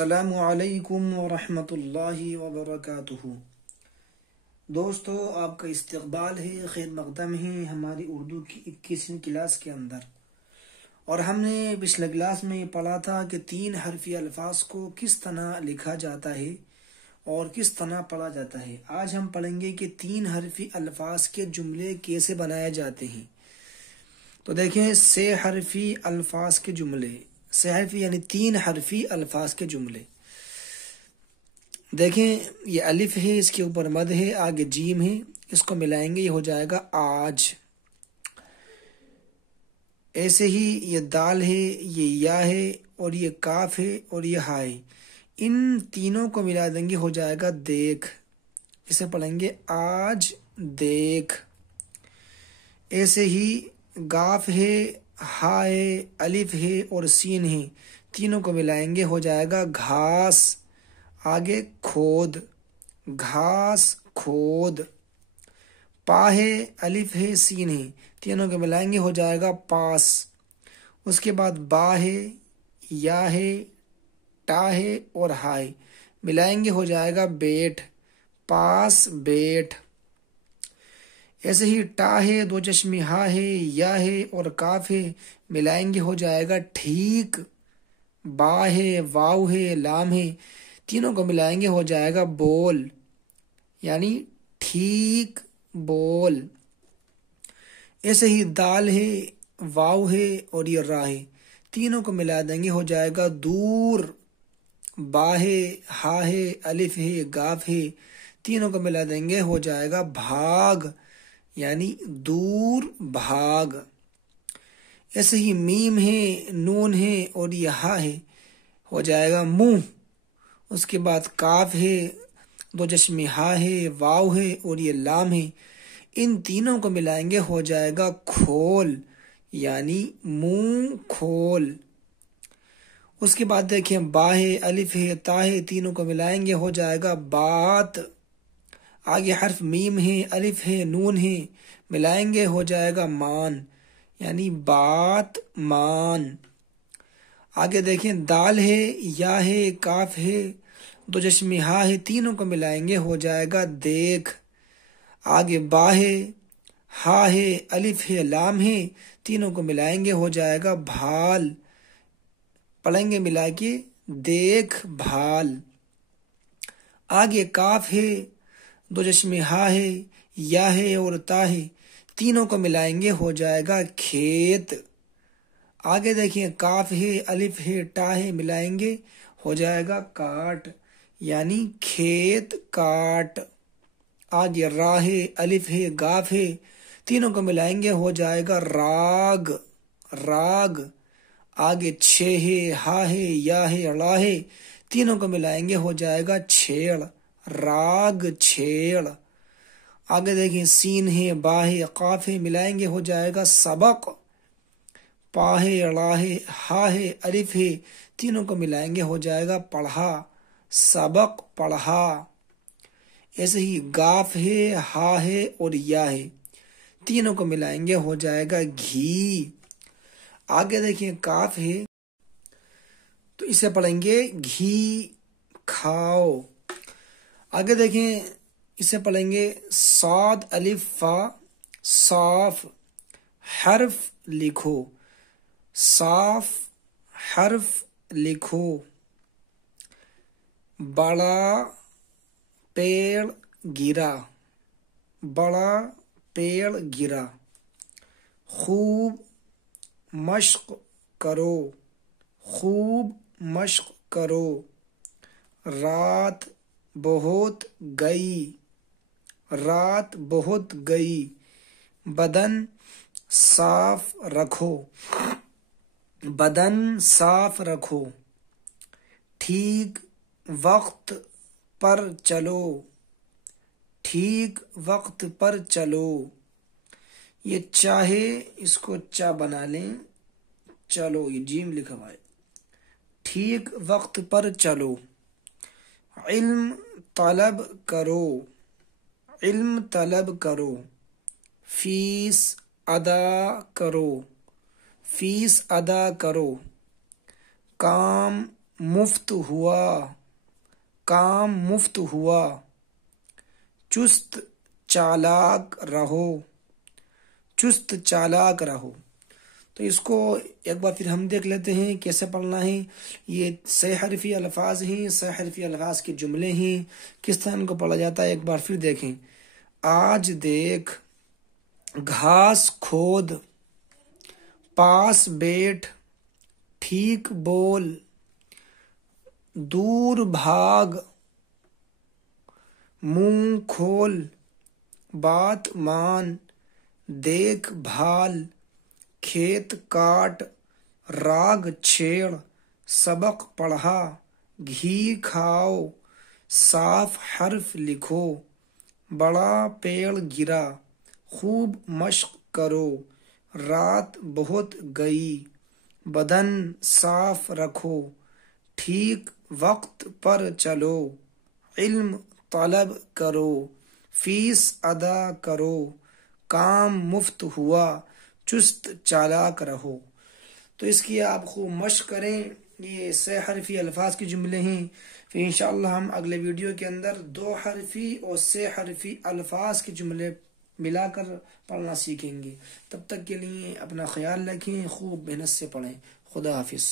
السلام علیکم ورحمۃ اللہ وبرکاتہ۔ دوستو، آپ کا استقبال ہے، خیر مقدم ہے ہماری اردو کی 21ویں کلاس کے اندر۔ اور ہم نے پچھلے کلاس میں پڑھا تھا کہ 3 حرفی الفاظ کو کس طرح لکھا جاتا ہے اور کس طرح پڑھا جاتا ہے۔ آج ہم پڑھیں گے کہ 3 حرفی الفاظ کے جملے کیسے بنائے جاتے ہیں۔ تو دیکھیں، 6 حرفی الفاظ کے جملے، 6 حرفی یعنی 3 حرفی الفاظ کے جملے۔ دیکھیں، یہ الف ہے، اس کے اوپر مد ہے، آگے جیم ہے، اس کو ملائیں گے، یہ ہو جائے گا آج۔ ایسے ہی یہ دال ہے، یہ یا ہے، اور یہ کاف ہے، اور یہ ہا ہے۔ ان تینوں کو ملا دیں گے، ہو جائے گا دیکھ۔ اسے پڑھیں گے آج دیکھ۔ ایسے ہی گاف ہے، ہا ہے، الف ہے اور سین ہے، تینوں کو ملائیں گے، ہو جائے گا گھاس۔ آگے کھود، گھاس کھود۔ پا ہے، الف ہے، سین ہے، تینوں کو ملائیں گے، ہو جائے گا پاس۔ اس کے بعد با ہے، یا ہے، ٹا ہے اور ہا ہے، ملائیں گے، ہو جائے گا بیٹھ، پاس بیٹھ۔ ایسے ہی ٹا ہے، 2 چشمی ہا ہے، یا ہے اور کاف ہے، ملائیں گے، ہو جائے گا ٹھیک۔ با ہے، واو ہے، لام ہے، تینوں کو ملائیں گے، ہو جائے گا بول، یعنی ٹھیک بول۔ ایسے ہی دال ہے، واو ہے اور یہ را ہے، تینوں کو ملا دیں گے، ہو جائے گا دور۔ با ہے، ہا ہے، الف ہے، گاف ہے، تینوں کو ملا دیں گے، ہو جائے گا بھاگ، یعنی دور بھاگ۔ ایسے ہی میم ہے، نون ہے اور یہ ہا ہے، ہو جائے گا منہ۔ اس کے بعد کاف ہے، 2 چشمی ہا ہے، واو ہے اور یہ لام ہے، ان تینوں کو ملائیں گے، ہو جائے گا کھول، یعنی منہ کھول۔ اس کے بعد دیکھیں، با ہے، الف ہے، تا ہے، تینوں کو ملائیں گے، ہو جائے گا بات۔ آگے حرف میم ہے، الف ہے، نون ہے، ملائیں گے، ہو جائے گا مان، یعنی بات مان۔ آگے دیکھیں، دال ہے، یا ہے، کاف ہے، 2 چشمی ہا ہے، تینوں کو ملائیں گے، ہو جائے گا دیکھ۔ آگے با ہے، ہا ہے، الف ہے، لام ہے، تینوں کو ملائیں گے، ہو جائے گا بھال، پڑھیں گے ملا کے دیکھ بھال۔ آگے کاف ہے، 2 چشمی ہا ہے، یا ہے اور تا ہے، تینوں کو ملائیں گے، ہو جائے گا کھیت۔ آگے دیکھیں، کاف ہے، الف ہے، ٹا ہے، ملائیں گے، ہو جائے گا کاٹ، یعنی کھیت کاٹ۔ آگے را ہے، الف ہے، گاف ہے، تینوں کو ملائیں گے، ہو جائے گا راگ راگ۔ آگے چھ ہے، ہا ہے، یا ہے، ڑا ہے، تینوں کو ملائیں گے، ہو جائے گا چھیڑ، راگ چھیڑ۔ آگے دیکھیں، سین ہے، با ہے، قاف ہے، ملائیں گے، ہو جائے گا سبق۔ پا ہے، ڑا ہے، ہا ہے، الف ہے، تینوں کو ملائیں گے، ہو جائے گا پڑھا، سبق پڑھا۔ ایسے ہی گاف ہے، ہا ہے اور یا ہے، تینوں کو ملائیں گے، ہو جائے گا گھی۔ آگے دیکھیں، کاف ہے تو اسے پڑھیں گے گھی کھاؤ۔ آگے دیکھیں، اسے پڑھیں گے صاد الف فا صاف، حرف لکھو، صاف حرف لکھو۔ بڑا پیڑ گرا، بڑا پیڑ گرا۔ خوب مشق کرو، خوب مشق کرو۔ رات بہت گئی، رات بہت گئی۔ بدن صاف رکھو، بدن صاف رکھو۔ ٹھیک وقت پر چلو، ٹھیک وقت پر چلو۔ یہ چاہے، اس کو چا بنا لیں، چلو، یہ جیم لکھا ہوا ہے۔ ٹھیک وقت پر چلو۔ علم طلب کرو، علم طلب کرو۔ فیس ادا کرو، فیس ادا کرو۔ کام مفت ہوا، کام مفت ہوا، چست چالاک رہو، چست چالاک رہو۔ تو اس کو ایک بار پھر ہم دیکھ لیتے ہیں کیسے پڑھنا ہے۔ یہ صحیح حرفی الفاظ ہیں، صحیح حرفی الفاظ کے جملے ہیں، کس طرح ان کو پڑھا جاتا ہے ایک بار پھر دیکھیں۔ آج دیکھ، گھاس کھود، پاس بیٹھ، ٹھیک بول، دور بھاگ، منہ کھول، بات مان، دیکھ بھال، کھیت کاٹ، راگ چھیڑ، سبق پڑھا، گھی کھاؤ، صاف حرف لکھو، بڑا پیڑ گرا، خوب مشق کرو، رات بہت گئی، بدن صاف رکھو، ٹھیک وقت پر چلو، علم طلب کرو، فیس ادا کرو، کام مفت ہوا، چست چالاک رہو۔ تو اس کی آپ خوب مشق کریں۔ یہ صحیح حرفی الفاظ کے جملے ہیں۔ پھر انشاءاللہ ہم اگلے ویڈیو کے اندر 2 حرفی اور صحیح حرفی الفاظ کے جملے ملا کر پڑھنا سیکھیں گے۔ تب تک کے لیے اپنا خیال رکھیں، خوب محنت سے پڑھیں۔ خدا حافظ۔